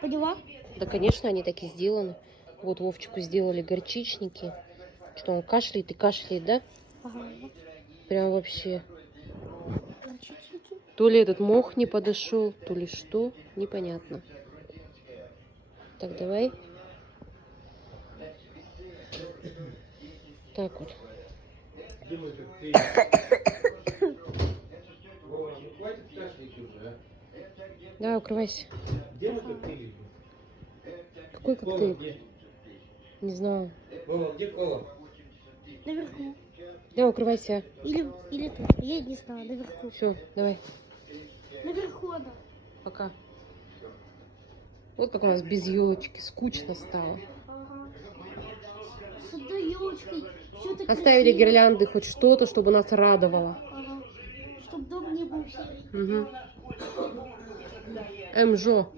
Поняла? Да, конечно, они так и сделаны. Вот Вовчику сделали горчичники. Что он кашляет и кашляет, да? Ага. Прям вообще. Горчичники. То ли этот мох не подошел, то ли что, непонятно. Так, давай. Так вот. Давай, укрывайся. Какой коктейль? Не знаю. Наверху. Давай, укрывайся. Или тут. Я не знаю, наверху. Все, давай. Наверху она. Пока. Вот как у нас без елочки скучно стало. Ага. С одной елочкой. Оставили гирлянды, хоть что-то, чтобы нас радовало. Ага. Чтоб дом не был. Угу. МЖО.